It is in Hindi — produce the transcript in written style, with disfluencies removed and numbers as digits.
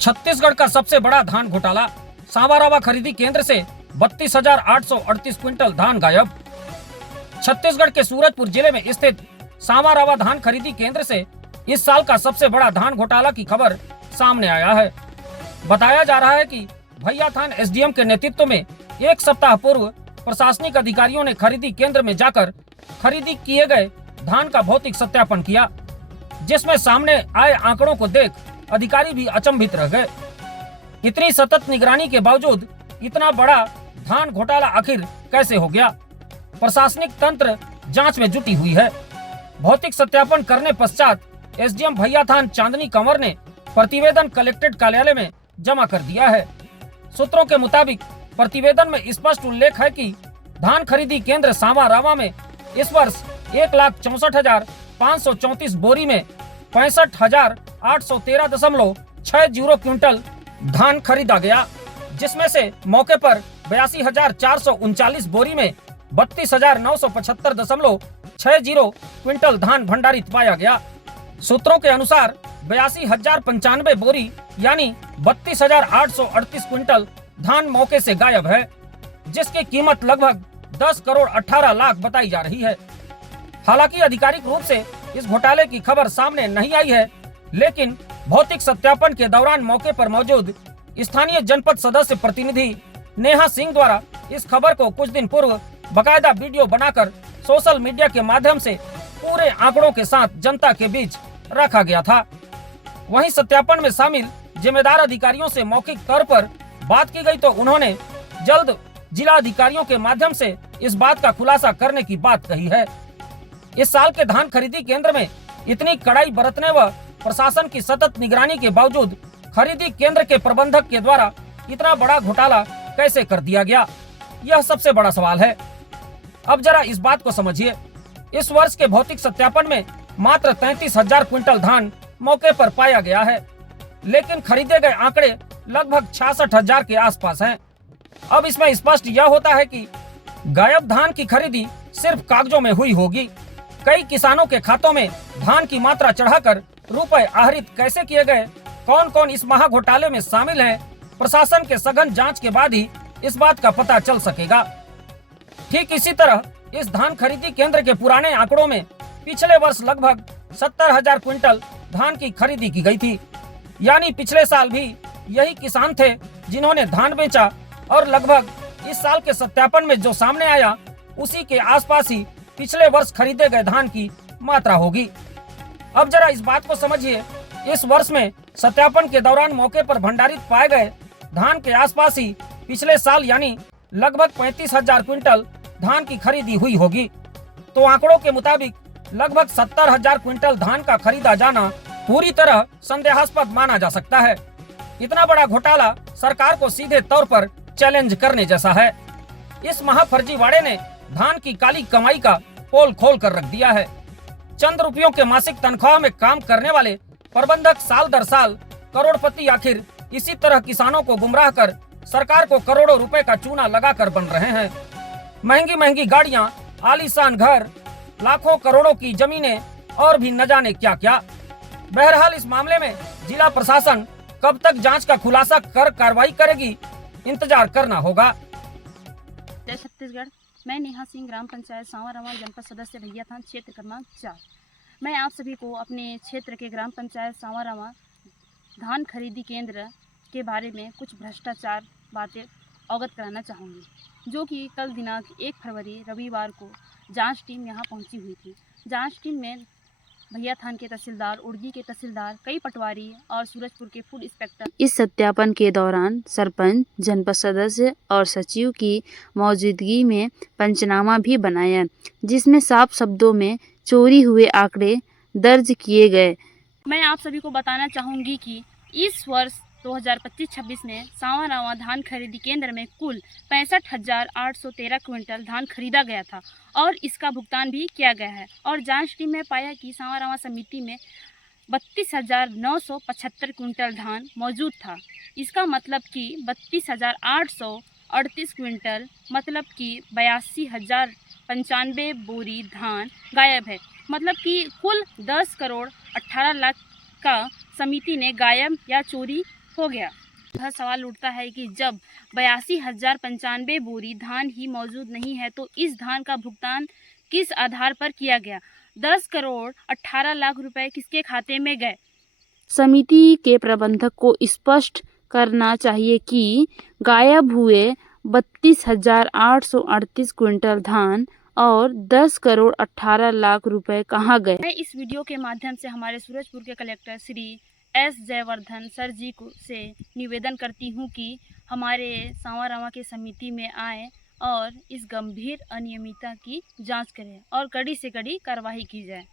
छत्तीसगढ़ का सबसे बड़ा धान घोटाला। सांबारावा खरीदी केंद्र से 32,838 क्विंटल धान गायब। छत्तीसगढ़ के सूरजपुर जिले में स्थित सांबारावा धान खरीदी केंद्र से इस साल का सबसे बड़ा धान घोटाला की खबर सामने आया है। बताया जा रहा है कि भैयाथान एसडीएम के नेतृत्व में एक सप्ताह पूर्व प्रशासनिक अधिकारियों ने खरीदी केंद्र में जाकर खरीदी किए गए धान का भौतिक सत्यापन किया, जिसमें सामने आए आंकड़ों को देख अधिकारी भी अचंभित रह गए। इतनी सतत निगरानी के बावजूद इतना बड़ा धान घोटाला आखिर कैसे हो गया? प्रशासनिक तंत्र जांच में जुटी हुई है। भौतिक सत्यापन करने पश्चात एसडीएम भैयाथान चांदनी कंवर ने प्रतिवेदन कलेक्ट्रेट कार्यालय में जमा कर दिया है। सूत्रों के मुताबिक प्रतिवेदन में स्पष्ट उल्लेख है कि धान खरीदी केंद्र सांबारावा में इस वर्ष 1,64,534 बोरी में 65,813.60 क्विंटल धान खरीदा गया, जिसमें से मौके पर 82,439 बोरी में 32,975.60 क्विंटल धान भंडारित पाया गया। सूत्रों के अनुसार 82,095 बोरी यानी 32,838 क्विंटल धान मौके से गायब है, जिसकी कीमत लगभग 10 करोड़ 18 लाख बताई जा रही है। हालांकि आधिकारिक रूप से इस घोटाले की खबर सामने नहीं आई है, लेकिन भौतिक सत्यापन के दौरान मौके पर मौजूद स्थानीय जनपद सदस्य प्रतिनिधि नेहा सिंह द्वारा इस खबर को कुछ दिन पूर्व बकायदा वीडियो बनाकर सोशल मीडिया के माध्यम से पूरे आंकड़ों के साथ जनता के बीच रखा गया था। वहीं सत्यापन में शामिल जिम्मेदार अधिकारियों से मौखिक तौर पर बात की गई तो उन्होंने जल्द जिला अधिकारियों के माध्यम से इस बात का खुलासा करने की बात कही है। इस साल के धान खरीदी केंद्र में इतनी कड़ाई बरतने व प्रशासन की सतत निगरानी के बावजूद खरीदी केंद्र के प्रबंधक के द्वारा इतना बड़ा घोटाला कैसे कर दिया गया, यह सबसे बड़ा सवाल है। अब जरा इस बात को समझिए। इस वर्ष के भौतिक सत्यापन में मात्र 33,000 क्विंटल धान मौके पर पाया गया है, लेकिन खरीदे गए आंकड़े लगभग 66,000 के आसपास हैं। अब इसमें स्पष्ट यह होता है कि गायब धान की खरीदी सिर्फ कागजों में हुई होगी। कई किसानों के खातों में धान की मात्रा चढ़ाकर रुपए आहरित कैसे किए गए, कौन कौन इस महा घोटाले में शामिल हैं, प्रशासन के सघन जांच के बाद ही इस बात का पता चल सकेगा। ठीक इसी तरह इस धान खरीदी केंद्र के पुराने आंकड़ों में पिछले वर्ष लगभग 70,000 क्विंटल धान की खरीदी की गई थी, यानी पिछले साल भी यही किसान थे जिन्होंने धान बेचा और लगभग इस साल के सत्यापन में जो सामने आया उसी के आसपास ही पिछले वर्ष खरीदे गए धान की मात्रा होगी। अब जरा इस बात को समझिए। इस वर्ष में सत्यापन के दौरान मौके पर भंडारित पाए गए धान के आसपास ही पिछले साल यानी लगभग 35,000 क्विंटल धान की खरीदी हुई होगी। तो आंकड़ों के मुताबिक लगभग 70,000 क्विंटल धान का खरीदा जाना पूरी तरह संदेहास्पद माना जा सकता है। इतना बड़ा घोटाला सरकार को सीधे तौर पर चैलेंज करने जैसा है। इस महाफर्जीवाड़े ने धान की काली कमाई का पोल खोल कर रख दिया है। चंद रुपयों के मासिक तनख्वाह में काम करने वाले प्रबंधक साल दर साल करोड़पति आखिर इसी तरह किसानों को गुमराह कर सरकार को करोड़ों रुपए का चूना लगाकर बन रहे हैं। महंगी महंगी गाड़ियां, आलीशान घर, लाखों करोड़ों की जमीनें और भी न जाने क्या क्या। बहरहाल इस मामले में जिला प्रशासन कब तक जांच का खुलासा कर कार्रवाई करेगी, इंतजार करना होगा। जय छत्तीसगढ़। मैं नेहा सिंह, ग्राम पंचायत सांबारावा, जनपद सदस्य भैयाथान, क्षेत्र क्रमांक 4। मैं आप सभी को अपने क्षेत्र के ग्राम पंचायत सांबारावा धान खरीदी केंद्र के बारे में कुछ भ्रष्टाचार बातें अवगत कराना चाहूँगी, जो कि कल दिनांक 1 फरवरी रविवार को जांच टीम यहां पहुंची हुई थी। जांच टीम में भैयाथान के तहसीलदार, उड़गी के तहसीलदार, कई पटवारी और सूरजपुर के फूड इंस्पेक्टर इस सत्यापन के दौरान सरपंच, जनपद सदस्य और सचिव की मौजूदगी में पंचनामा भी बनाया, जिसमें साफ शब्दों में चोरी हुए आंकड़े दर्ज किए गए। मैं आप सभी को बताना चाहूँगी कि इस वर्ष 2025-26 में सांबारावा धान खरीदी केंद्र में कुल 65,813 क्विंटल धान खरीदा गया था और इसका भुगतान भी किया गया है। और जांच टीम में पाया कि सांबारावा समिति में 32,975 क्विंटल धान मौजूद था। इसका मतलब कि 32,838 क्विंटल मतलब कि 82,095 बोरी धान गायब है। मतलब कि कुल 10 करोड़ 18 लाख का समिति ने गायब या चोरी हो गया। यह सवाल उठता है कि जब 82,095 बोरी धान ही मौजूद नहीं है तो इस धान का भुगतान किस आधार पर किया गया? 10 करोड़ 18 लाख रुपए किसके खाते में गए? समिति के प्रबंधक को स्पष्ट करना चाहिए कि गायब हुए 32,838 क्विंटल धान और 10 करोड़ 18 लाख रुपए कहाँ गए। मैं इस वीडियो के माध्यम से हमारे सूरजपुर के collector Shri S Jayavardhan sir ji को से निवेदन करती हूँ कि हमारे सांवरवां के समिति में आए और इस गंभीर अनियमितता की जांच करें और कड़ी से कड़ी कार्रवाई की जाए।